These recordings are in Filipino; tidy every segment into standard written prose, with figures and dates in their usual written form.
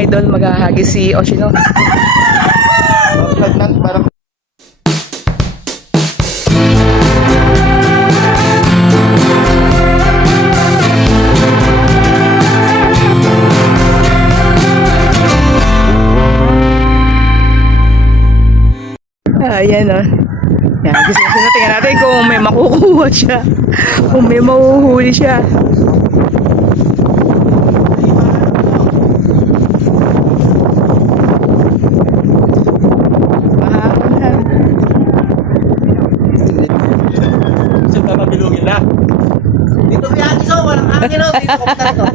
Idol, maghahagi si Oshino. Parang Ayan o. Yan, gusto na tingnan natin kung may makukuha siya. Kung may mahuhuli siya. saan ka mabilugin na? Dito yan, so walang hangin, oh. Dito ko to.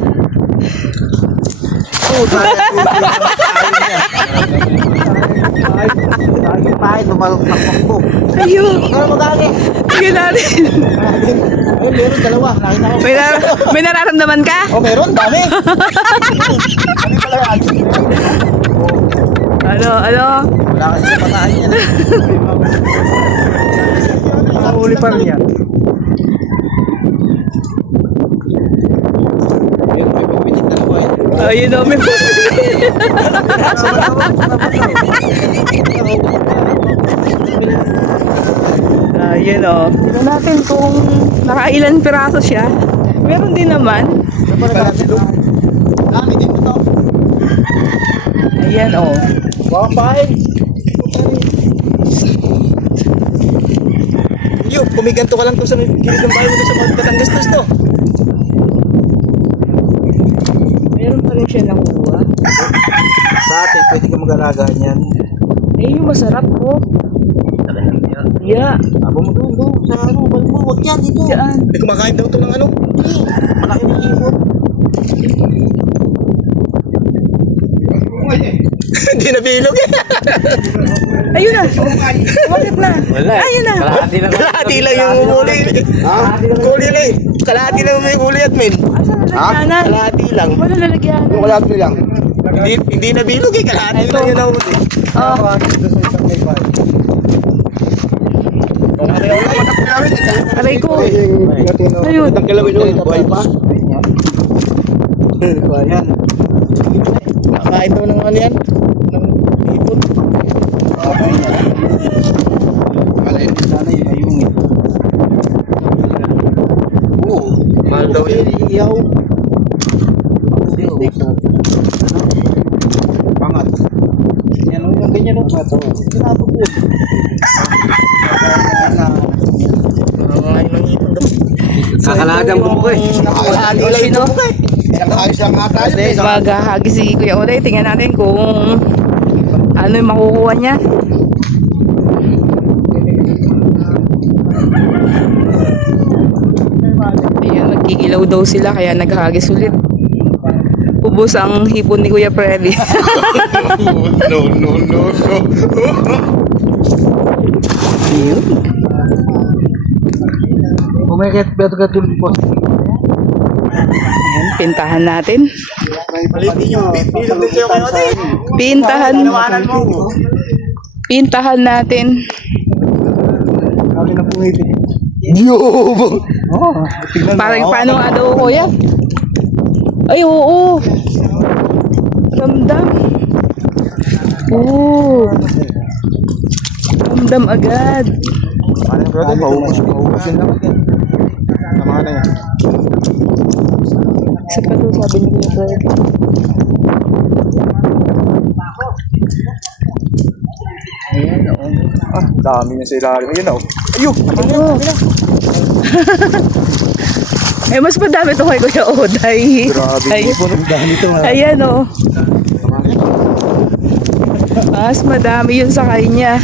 Ay, tumalok-takbo. Ayun. Ano magani? Tingnan natin. Ay, meron dalawa. Nakita ko. May nararamdaman ka? Oh, meron, dami. Dami pala yan. Ano? Wala kasi sa pataan yan. Nakahuli pa rin yan. May pumitik dalawa yan. Ayun o, may Ayun o. Tignan natin kung nakailan piraso siya. Meron din naman. Dami din mo to. Ayan o. Wapain. Yung, kumiganto ka lang to sa gilid ng bahay mo to sa Batangas to. Meron pa rin siya nakuha. Sa atin, pwede ka mag-alaga niyan. Eh, yung masarap po. Yeah. Abo mo doon, sa ano, balik mo, huwag yan dito. Diyan. May kumakain daw ito ng ano? Hindi, malaki ng ibon. Hindi na bilog eh. Ayun na. Bakit na? Wala. Ayun na. Kalahati lang yung huli. Huli lang eh. Kalahati lang may huli at min. Asan lalagyanan? Kalahati lang. Wala lalagyanan. Yung kalahati lang. Hindi na bilog eh. Kalahati lang yun ang huli. Oh. Aray ko. Ayun. Ang galawin yun. Buhay pa. Ayan. Nakain daw ng ano yan? Ng ibon. Sana yung ayung. Oo. Mahal daw yun. Iyaw. Pangat. Yan o, yung ganyan o. Pinapagod. Nangangain ng ibon daw. Kakalagang bumuko eh. Nakakahali lang yung bumuko eh. Nakakayos lang ata. Maghahagi si Kuya Oday. Tingnan natin kung ano yung makukuha niya. Ayan, nagkikilaw daw sila kaya naghahagis ulit. Ubus ang hipon ni Kuya Freddy. No. Ayun. Umekit, beto ka tulog po. Ayan, pintahan natin. Palitin nyo. Bilog din kayo kayo din. Pintahan natin. Kami na pumipit. Yo! Parang paano nga daw, Kuya? Ay, oo. Ramdam. Oo. Ramdam agad. Ano yung brother? Mauusin lang yan. Tama na yan. Isa pa daw sabi ni Kuya Freddy. Ayan, oo. Dami niya sa ilalim. Ayun o. Ayun! Ano? Eh, mas madami to kay Kuya Oday. Grabe. Ay, Dami ito nga. ayan o. Mas madami yun sa kanya.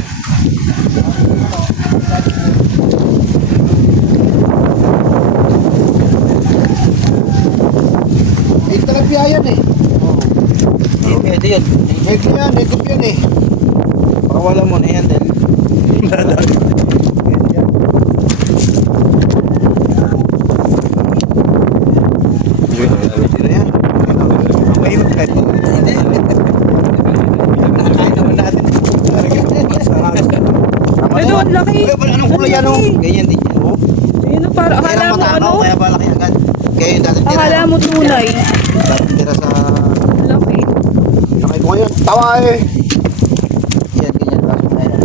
Ito talapia yan eh. Pwede yan. Negop yan eh. Pakawalan mo na yan din. Ito, ang laki. Anong kulay yan o? Ganyan din yan. Ayun, parang akala mo ano? Kaya malaki agad. Kaya yung dating tira. Akala mo tunay. Dating tira sa... Laki. Kaway! Yan, ganyan. Kaso na yan.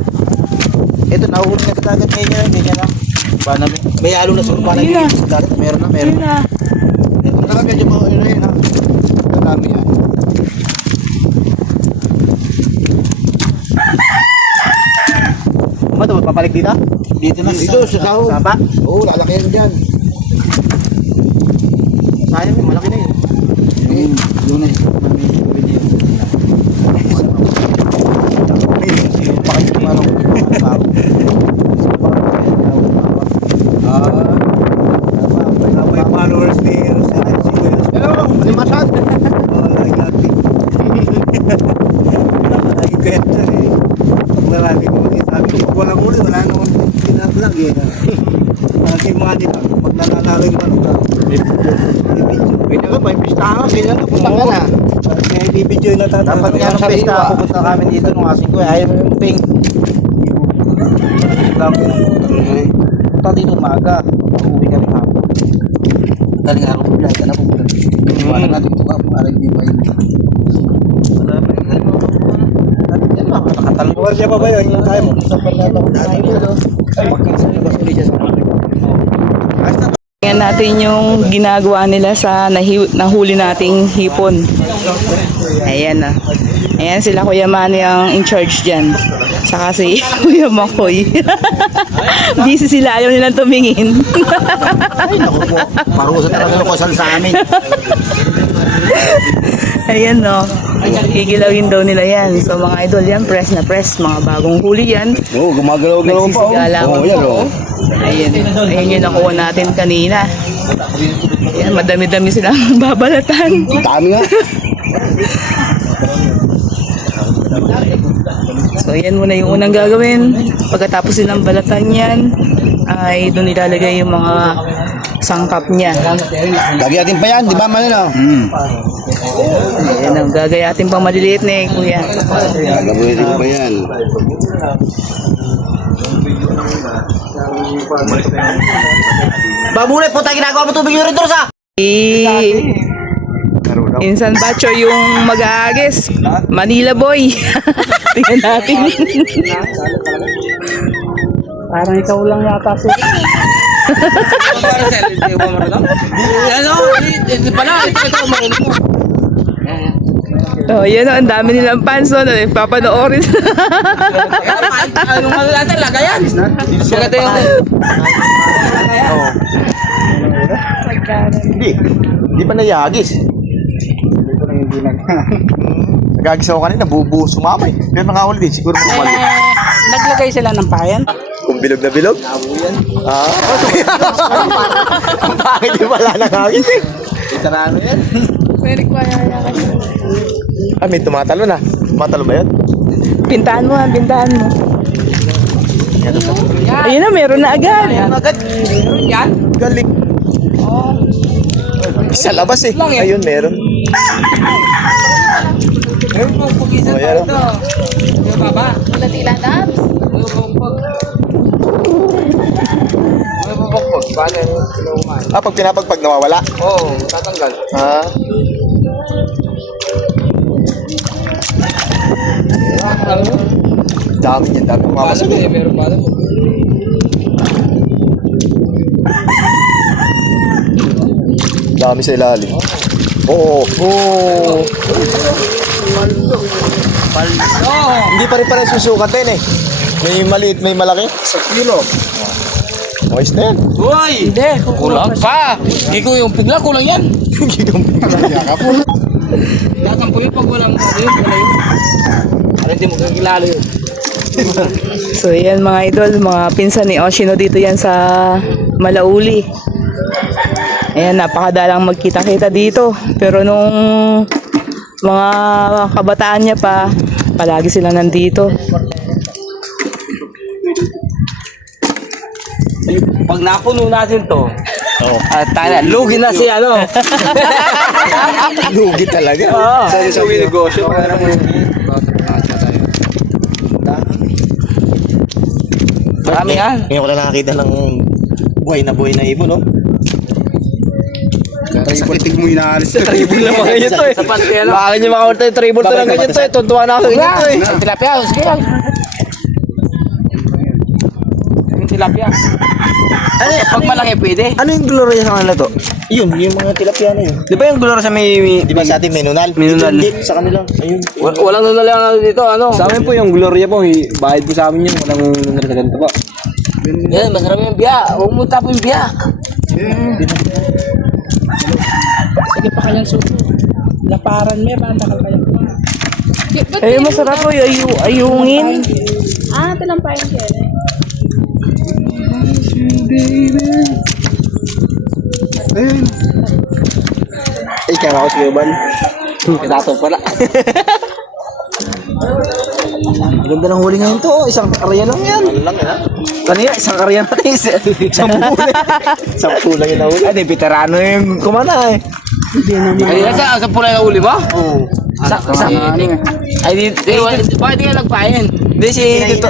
Ito, nahuhuli na sa dagat ngayon. Ganyan lang. Paano, may halo na surpa na Yun na. sa dagat. Meron na, meron Yun na. Ito na medyo mga yun ha. Marami yan. Ano, papalik dito? Dito na. Dito, sa sahog. Sapa? Oo, lalaki yan dyan. Sayang, malaki na yun. Doon na. Bakit tumarong May followers ni Rosana. hello, limasan. Kwento eh. Pag marami ko sabi ko, pag walang uli, wala naman pinablog eh. Kasi mga nila, pag nananalo yung ano, Pwede ka, may pistahan. Kaya na, punta ka na. kaya i-video yung natatapos. Dapat nga nung pista, pupunta kami dito nung asing ko. Ayaw mo yung pink. Punta dito umaga. Uuwi kami hapon. Galing ako pula. Ito na po pula. Iwanan natin ito ka. Para hindi pa yun. Yan lang. Nakatalong. Siya pa ba yun? Yung kaya mo? Dati mo. Pagkasalabas ulit siya sa mga. Tingnan natin yung ginagawa nila sa nahuli nating hipon. Ayan na. Ayan sila Kuya Manny ang in charge dyan. Saka si Kuya Makoy. Busy sila, ayaw nilang tumingin. Ay, naku po. Parusa talaga ko sa amin. Ayan no. Gigilawin daw nila yan. So mga idol yan, press na press. Mga bagong huli yan. Oo, gumagalaw-galaw pa. Nagsisigala Oo, pa yan po. o. Ayan. Ayan yung nakuha natin kanina. Ayan, madami-dami silang babalatan. Dami nga. So yan muna yung unang gagawin. Pagkatapos nilang balatan yan, ay doon nilalagay yung mga sangkap niya. Gagayatin pa yan, di ba Manila? Ayan ang gagayatin pang maliliit na eh, kuya. Gagayatin pa yan. Babulay po tayo ginagawa mo tubig yung rin sa. Insan Bacho yung mag-aagis. Manila boy. Tingnan natin. Parang ikaw lang yata siya. Oh, yan o, ang dami nilang fans no, papanoorin. Anong ano natin, lagayan? Maganda yung... Hindi pa nayagis. Nagagis ako kanina, bubuo sumamay. Pero nakahuli din, siguro mga mali. Naglagay sila ng payan. Kung bilog na bilog? Ah? Bakit di pala nangagis eh? Itarano yan. Pwede ko ayaya kasi. Ah, may tumatalo na. Tumatalo ba yan? Pintahan mo, pintahan mo. Ayun na, meron na agad. Agad. Yan? Galing. Sa labas eh. Ayun, meron. Ayun po, pag-isa Oh, yan. ito. Yung baba. Wala tila na. Ah, pag pinapagpag nawawala? Oo, tatanggal. Ah. Dami niyan, dami mamamasok eh. Meron pa alam mo. Dami sa ilalim. Oo. Oo. Hindi pa rin pala susukatin eh. May maliit, may malaki. Sa kilo. Ayos na yan. Uy! Hindi, Kulang pa! Ikaw yung pigla, kulang yan. Tatampo yun pag walang ano yun, wala yun. Para hindi mo kakilala yun. So yan mga idol, mga pinsan ni Oshino dito yan sa Malauli. Ayan, napakadalang magkita-kita dito. Pero nung mga kabataan niya pa, palagi sila nandito. Pag napuno natin to, tayo lugi na si ano. Lugi talaga. Oo. Sa negosyo. Marami yan. Ngayon ko na nakakita ng buhay na ibon, no? Sakitig mo inaalis. Tribal na mga ganyan to eh. Sapat kaya lang. Baka nyo makawal tayo, tribal to lang ganyan to eh. Tuntua na ako ganyan to eh. Ang tilapia, sige yan. Yung tilapia. Ano, Pag malaki pwede. ano yung gloria sa kanila to? Yun, yung mga tilapia na yun. Di ba yung gloria sa may... Di ba sa atin may nunal? May nunal. Hindi, sa kanila. Ayun. Walang nunal dito, ano? Sa amin po yung gloria po, bahid po sa amin yun. Walang nunal sa ganito po. Yan, masarap yung biya. Huwag mo tapo yung biya. Sige pa kayang suko. Laparan may ba nakal kayo. Eh, masarap po yung ayungin. Talampayan siya. Ayun. Ay, kaya ako si Yoban. Kitato pala. Ganda ng huli ngayon to. Isang area lang yan. Ano lang yan? Kanina, isang area natin. Isang huli. Isang lang yung nahuli. Ay, veterano yung kumana eh. Ay, sa pula yung uli mo? Oo. Isang Ay, bakit di ka nagpain? Hindi si dito.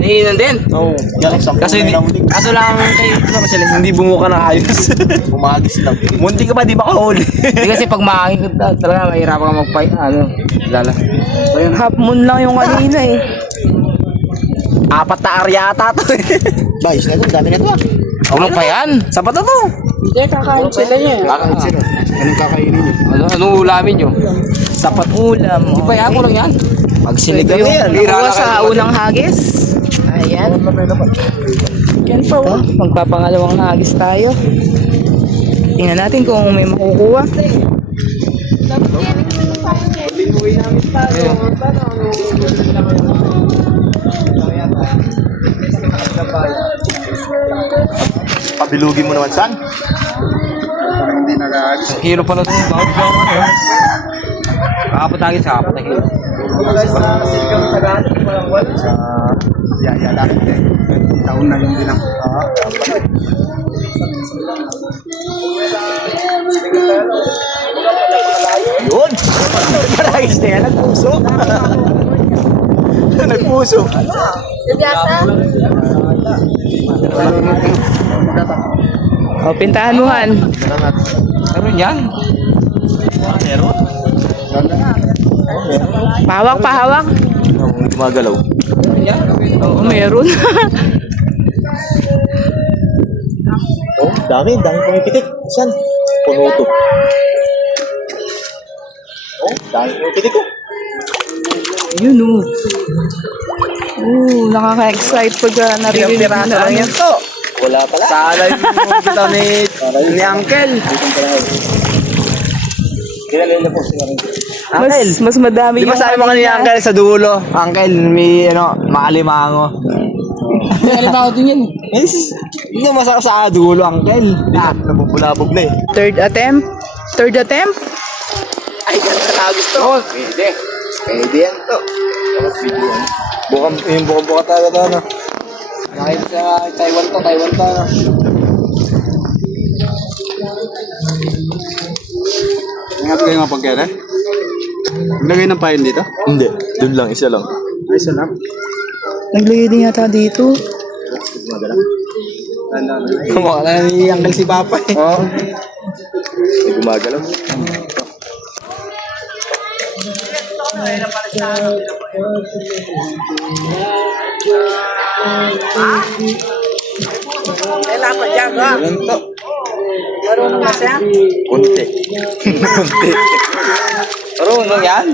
Nahihinan din. Oo. Kaso lang ano kasi hindi bumuka ng ayos. Umagis lang. Munti ka pa di makahuli. Hindi kasi pag makakit ka, talaga mahirapan ka magpain. Ano, lala. Half moon lang yung kanina eh. 4 na area ata to eh. Bayos na to, dami na to ah. Ano pa yan? Sapat na to. Hindi, kakain sila niya. Anong kakainin niyo? Anong ulamin nyo? Sapat ulam. Di pa yan, kulang yan. Pag sinigang na yan. Nakuha sa unang hagis. Ayan. Yan pa oh. Magpapangalawang hagis tayo. Tingnan natin kung may makukuha. Pabilugin mo naman san? Parang hindi nag-aalis. Hero pala ito. Bawat bawat. Kakapatagin sa kapatagin. Sa yaya lang. Taon na yung bilang. Yun! Palagis na yan, nagpuso. Nagpuso. O, pintahan mo han. Meron yan. Pahawak, pahawak. Gumagalaw. Oo, meron. Oh, dami pumipitik. San? Puno to. Oh, dami pumipitik ko. Yun oh. Nakaka-excite pag naririnig mo na lang yan to. Wala pala. Sa live mo kita ni Uncle. Kilala na po siya rin. Mas madami Di ba sabi mo kanina Uncle sa dulo? Uncle, may maalimango. May alimango din yan. Hindi masarap sa dulo, Uncle. Nabubulabog na eh. Third attempt? Ay, ganda na gusto. Oh, hindi. Pwede yan to. Yung buka talaga to, ano? Kahit sa Taiwan to, ano? Ingat kayo nga pagkera. Naglagay ng pain dito? Hindi, dun lang, isa lang. Ay, sanap. Naglagay din yata dito. Kumaka na ni Uncle si Papa eh. Oo. May gumagalaw. Kailangan dyan ka. Meron to. Marunong na siya. Kunti. Kunti. Marunong yan?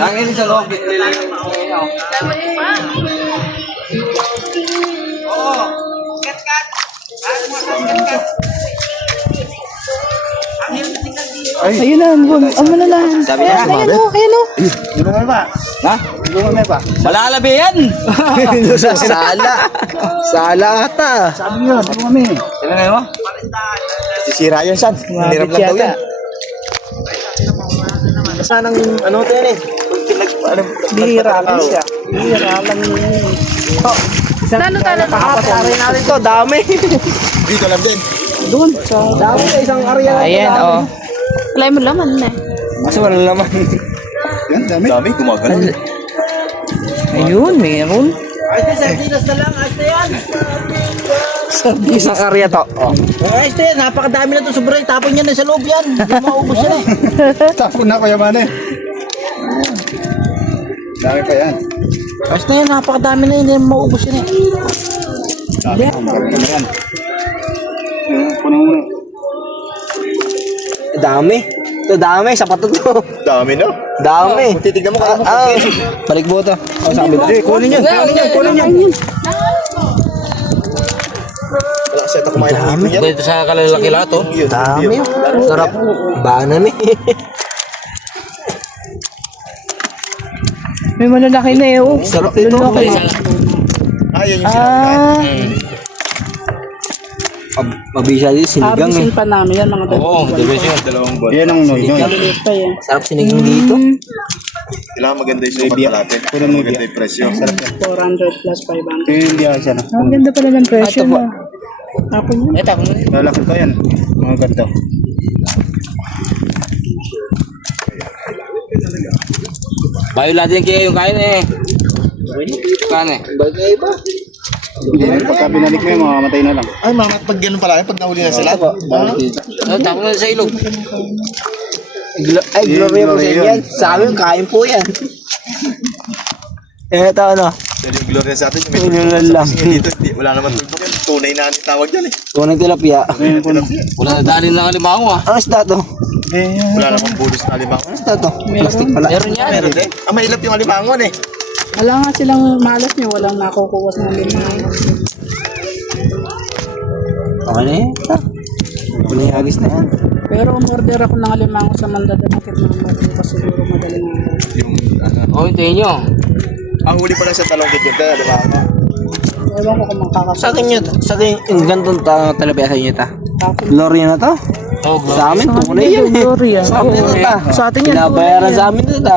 Tangin sa loob. Nilagay mo ngayon. Ayun na, ang malalahan. Sabi niya, sumabit. Ayan o. Dulungan ba? Ha? Dulungan ba? Malalabi yan! Sala. Sala ata. Sabi nga, dulungan eh. Kailan mo? Sisira yan, San. Hirap lang daw yan. Sanang ano to yan eh. Bihirapan siya. Hirapan yun. Talo Pakapatarin natin to, dami. Dito lang din. Doon sa... Dami na isang area. Ayan o. Wala mo laman na. Kasi wala naman. Yan, dami. Dami, gumagano. Ayun, meron. Isang area to. Oh. Ay, ito yan. Napakadami na to. Sobrang tapon yan sa loob yan. Hindi maubos yan eh. Tapon na Kuya Mane. Dami pa yan. Ayos na yan. Napakadami na yan. Hindi maubos yan eh. Dami na yan. Puno mo na. Dami. Ito dami. Sapat to. Dami no? Dami. Titignan mo Balik mo ito. Kunin yan. Kunin yan. Wala siya kumain ng ito yan. Dito sa kalalaki lahat, oh. Dami. Sarap. Banami. May malalaki na eh. Oh. Sarap ito. Ayun yung Mabisa dito. Sinigang eh. Harvesting pa namin yan, mga Oo, division. Dalawang buwan. Yan ang noy. Maliit pa yan. Sarap sinigang dito. Kailangan maganda yung sukat natin. Maganda yung presyo. Sarap yan. 400 plus 500. Ito yung hindi siya na. Ang ganda pala ng presyo mo. Ako yun. Ito ako muna. Lalaki ko yan. Mga ganito. Bayo lahat yan kaya yung kain eh. Kain eh. Bagay ba? Pagka binalik mo yung mamamatay na lang. Ay, pag ganun pala, pag nahuli na sila. Tako na sa ilog. Ay, Gloria po sa inyo yan. Sa amin, kain po yan. Ito ano? Yan yung gloria sa atin. Yun lang. Dito, wala naman tulog yan. Tunay na ang tawag yan eh. Kunang tilapia. Wala na dalin ng alimango ah. Ang isda to? Wala namang bulos na alimango. Ang isda to? Plastic pala. Meron yan. Meron din. Mailap yung alimangon eh. Wala nga silang malas niyo, walang nakukuha sa alimango. Okay na yan. Pinahagis na yan. Pero umorder ako ng alimango sa Mandadamukit ng Marinta, siguro madaling araw. Yung Oh, hintayin nyo. ang huli pa lang sa talong dito, alimango. Ewan ko kung makakasama. Sa akin yun. Sa akin yung gantong talapia sa inyo ta. Tapos, Gloria na to? oh, Sa amin, tunay yan eh. Gloria. Sa amin ito ta. Sa atin yan, Pinabayaran tunay sa amin ito ta.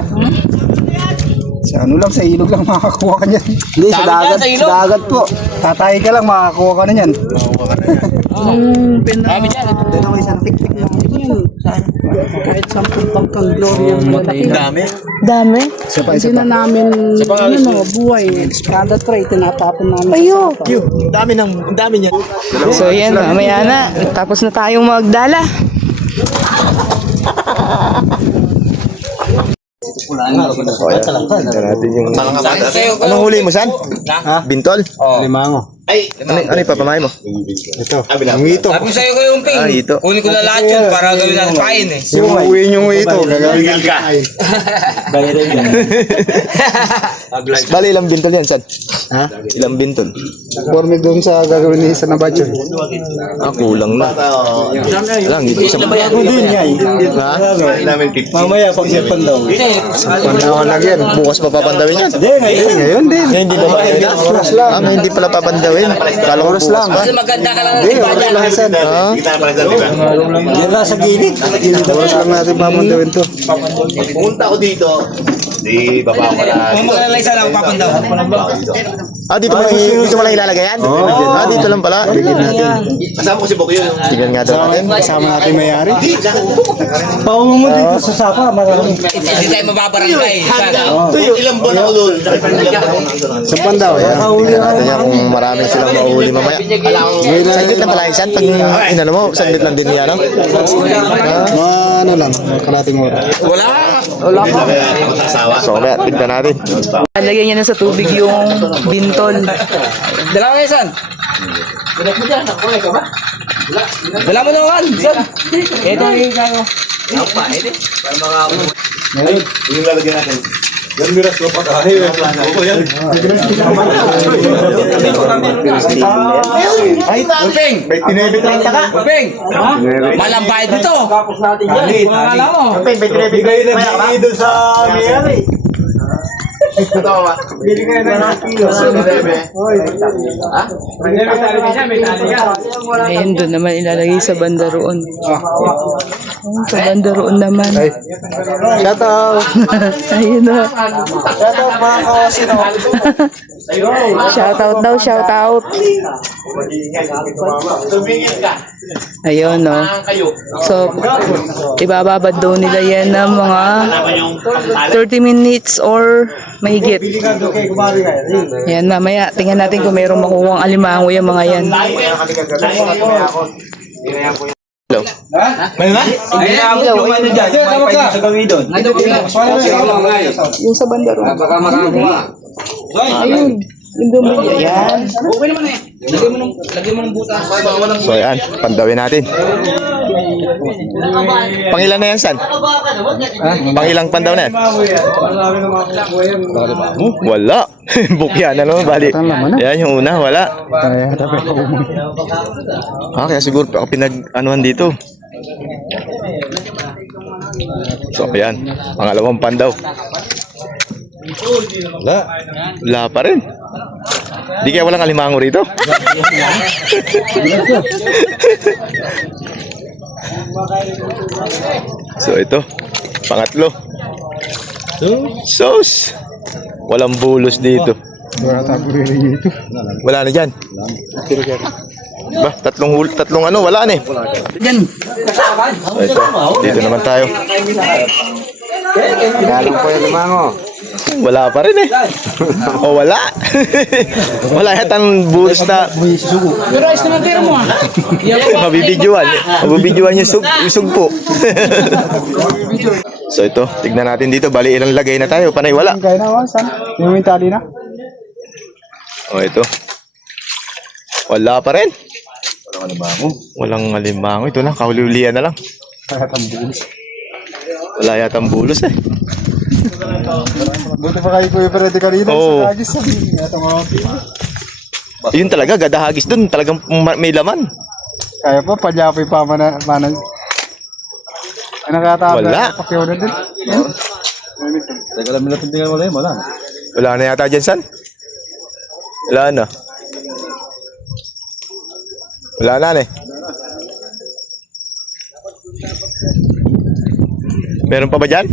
Sa ano lang, sa ilog lang makakakuha ka niyan. Hindi, sa Dami dagat. yan, sa ilog. Sa dagat po. Tatay ka lang, makakakuha ka na yan. Makakuha ka na yan. dami dyan. Dito ko isang tik-tik lang. Kahit 10 bangkang Gloria ang malaki. Dami. Dami. Isa pa, Hindi na namin, ano, buhay. Kada tray, tinatapon namin Ayo. sa sapa. Ang dami niyan. So yan, mamaya na. Tapos na tayong magdala. Anong huli mo, San? Bintol? Limango. Ano yung papamahay mo? Ito. Ang ito. Sabi ko sa'yo ko yung ping. Ito. Kunin ko na lahat yun para gawin natin pain eh. Yung uwi yung ito. Gagawin ka. Bayaran yan. Bali, ilang bintol yan, San? Ha? Ilang bintol? Forme doon sa gagawin ni San Abacho. Kulang na. Lang, isa pa yan. Ha? Mamaya pag sipan daw. Pandawan lang yan. Bukas pa papandawin yan. Ngayon din. Hindi pa papandawin. Hindi pala papandawin. Kala ko bukas pa. Kasi maganda ka lang ng tiba dyan. Ha? Yan lang sa gilid. Bukas lang natin papandawin to. Pumunta ako dito, di baba ko na. Kung maglalay sana ako papandaw. Dito mo lang ilalagay yan? Dito lang pala. Bigyan natin. Kasama ko si Bokyo. Tignan nga daw natin. Kasama natin mayari. Paungo mo dito sa sapa. Marami. Hindi tayo mababarangay. Ilang buwan ako doon. Sa pandaw, yan. Tignan natin yan kung maraming silang mauhuli mamaya. Saglit lang pala yan, San. Pag inano mo, saglit lang din yan. Ano lang, kalating oras. Wala. So, kaya, tignan natin. Lagyan niya na sa tubig yung bintol. Dala mo yan, Dala mo naman, San. Ito yung gago. Yung lalagyan natin. Yan miras ko pa tayo. Oo yan. Ay, Ping! may tinibit-renta ka. Ping! Malang bayad dito. Tapos natin yan. Akala mo. May tinibit Bigay doon sa mayari. Ayun, doon naman ilalagay sa banda roon. Sa banda roon naman. Shout out. Ayun o. Shout out mga kawasin. Shout out daw, shout out. Ayun o. So, ibababad daw nila yan ng mga 30 minutes or mahigit. Ayan, mamaya, tingnan natin kung mayroong makukuha alimango yung mga yan. Hello. May ba? Ay, abot yung ano dyan. Yung may sa gawin doon. Yung sa banda ron. Baka makakuha. Ayun. Yung bumili. Ayan. Okay naman eh. Lagyan mo ng butas. So ayan, pandawin natin. Pangilan na yan, San? Pangilang pandaw na yan? Wala. Bukya na naman, bali. Yan yung una, wala. Kaya siguro ako pinag-anuhan dito. So ayan, pangalawang pandaw. Wala pa rin. Di kaya walang alimango rito? So ito, pangatlo. Sus! Walang bulos dito. Wala na dyan. Ba, tatlong ano, wala na eh. So ito, dito naman tayo. Galang po yung limango. Wala pa rin eh. O wala. Wala yatang bulos na. Pero ayos naman pera mo ah. Mabibidyoan yung sugpo. So ito, tignan natin dito. Bali ilang lagay na tayo. Panay wala. Kaya na, San? Yung tali na? O ito. Wala pa rin. Walang alimango. Ito lang, kauliulian na lang. Wala yatang bulos eh. Buti pa kayo Kuya Freddy kanina Oo. sa Agis. Yun talaga, gadahagis dun. Talagang may laman. Kaya pa, panyapoy pa mana. Nakatabi. Wala. Pakyaw na din. Teka lang, minatindigan mo na yun. Wala. Wala na yata dyan, San? Wala na. Wala na eh. Meron pa ba dyan?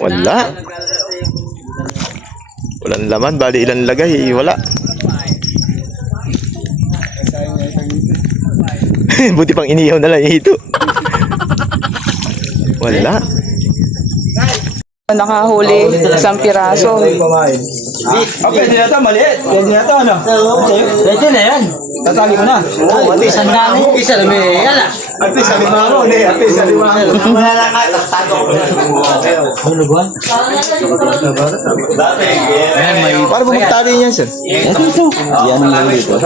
Wala. Walang laman. Bali ilan lagay. Wala. Buti pang inihaw na lang ito. Wala. Nakahuli, isang piraso. Pwede na ito, maliit. Pwede na ito, ano? Pwede na yan. Tatali ko na. Oo, at least ang dami. Isa na may yan ah. At least ang limango, at least ang limango. Wala lang ka, tago ko. Ano ba? Paano ba magtali niyan, sir? Yan ang dito.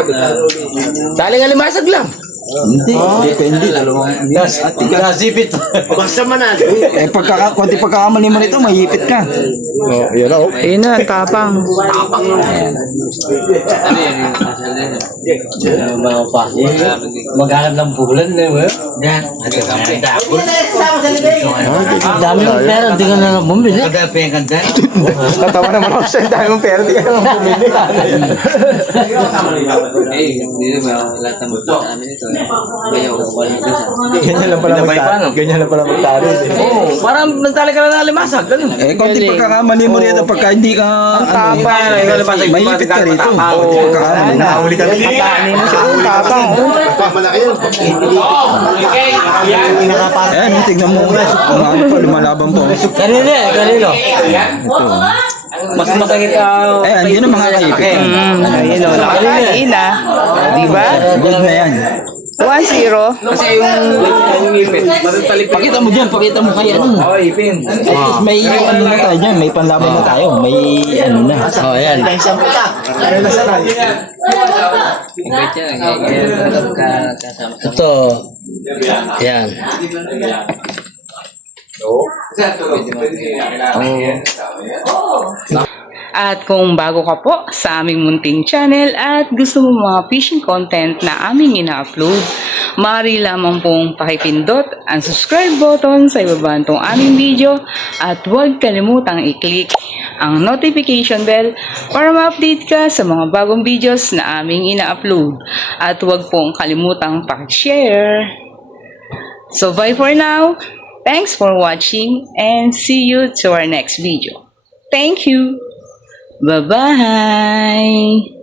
Tali nga limasag lang. Hindi, depende. Nasipit. Basta manan. Eh, konti pagkakamali mo nito, mahipit ka. Yan o. Ayun na, tapang. Maghanap ng bulan na yun. Yan. Dami ng pera, hindi ka na bumili. Tatawa naman ako sa dami mong pera. Di ka naman bumili. Hindi naman lahat ng buto. Ganyan lang pala magtali. Ganyan lang pala magtali. Oo, parang nagtali ka na ng limasag. Ganun. Eh, konti pagkakamali mo rito, pagka hindi ka, mahipit ka rito. Konti pagkakamali. Nakahuli kami. Kanin mo siya. Tapang. Malaki yun. Eh, tignan mo. Ano pa, lumalaban po. Kanino? Mas masakit Eh, andyan ang mga kaipit. Ayun o, nakakain na. Diba? Good na yan. 1-0. kasi yung ipin. Pakita mo dyan, pakita mo kaya ano. Oo, ipin. At least may ano na tayo dyan, may panlaban na tayo, may ano na. Oo, yan. Ito. Yan. At kung bago ka po sa aming munting channel at gusto mo mga fishing content na aming ina-upload, maaari lamang pong pakipindot ang subscribe button sa ibaba nitong aming video at huwag kalimutang i-click ang notification bell para ma-update ka sa mga bagong videos na aming ina-upload. At huwag pong kalimutang pakishare. So bye for now. Thanks for watching and see you to our next video. Thank you. Bye-bye!